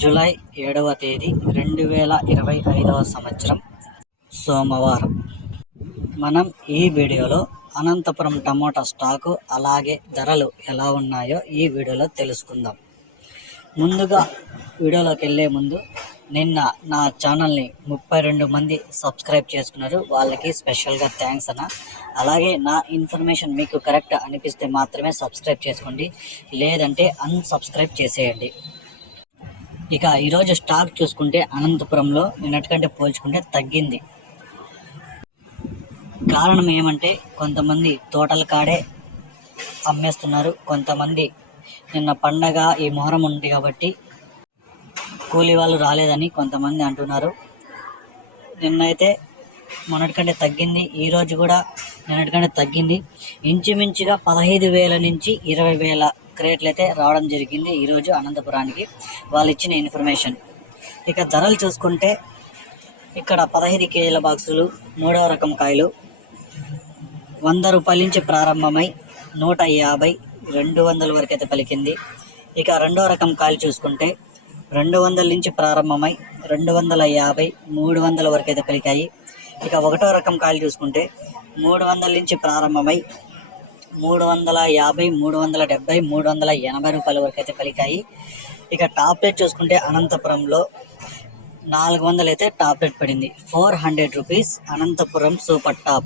July ఏడవ తేదీ రెండు వేల ఇరవై ఐదవ సంవత్సరం సోమవారం. మనం ఈ వీడియోలో అనంతపురం టమోటా స్టాకు అలాగే ధరలు ఎలా ఉన్నాయో ఈ వీడియోలో తెలుసుకుందాం. ముందుగా వీడియోలోకి వెళ్ళే ముందు నిన్న నా ఛానల్ని ముప్పై రెండు మంది సబ్స్క్రైబ్ చేసుకున్నారు. వాళ్ళకి స్పెషల్గా థ్యాంక్స్ అన్న. అలాగే నా ఇన్ఫర్మేషన్ మీకు కరెక్ట్ అనిపిస్తే మాత్రమే సబ్స్క్రైబ్ చేసుకోండి. లేదంటే అన్సబ్స్క్రైబ్ చేసేయండి. ఇక ఈరోజు స్టాక్ చూసుకుంటే అనంతపురంలో నిన్నటికంటే పోల్చుకుంటే తగ్గింది. కారణం ఏమంటే కొంతమంది తోటల కాడే అమ్మేస్తున్నారు. కొంతమంది నిన్న పండగ ఈ మొహరం ఉంది కాబట్టి కూలీ వాళ్ళు రాలేదని కొంతమంది అంటున్నారు. నిన్నైతే మొన్నటికంటే తగ్గింది. ఈరోజు కూడా నిన్నటికంటే తగ్గింది. ఇంచుమించుగా పదహైదు వేల నుంచి ఇరవై వేల క్రేట్లు అయితే రావడం జరిగింది ఈరోజు అనంతపురానికి వాళ్ళు ఇచ్చిన ఇన్ఫర్మేషన్. ఇక ధరలు చూసుకుంటే ఇక్కడ పదహైదు కేజీల బాక్సులు మూడవ రకం కాయలు వంద రూపాయల నుంచి ప్రారంభమై నూట యాభై రెండు వందల వరకు అయితే పలికింది. ఇక రెండో రకం కాయలు చూసుకుంటే రెండు వందల నుంచి ప్రారంభమై రెండు వందల యాభై మూడు వందల వరకు అయితే పలికాయి. ఇక ఒకటో రకం కాయలు చూసుకుంటే మూడు వందల నుంచి ప్రారంభమై మూడు వందల యాభై మూడు వందల డెబ్బై మూడు వందల ఎనభై రూపాయల వరకు అయితే పలికాయి. ఇక టాప్ రేట్ చూసుకుంటే అనంతపురంలో నాలుగు వందలు అయితే టాప్ రేట్ పడింది. Four hundred rupees Anantapuram super top.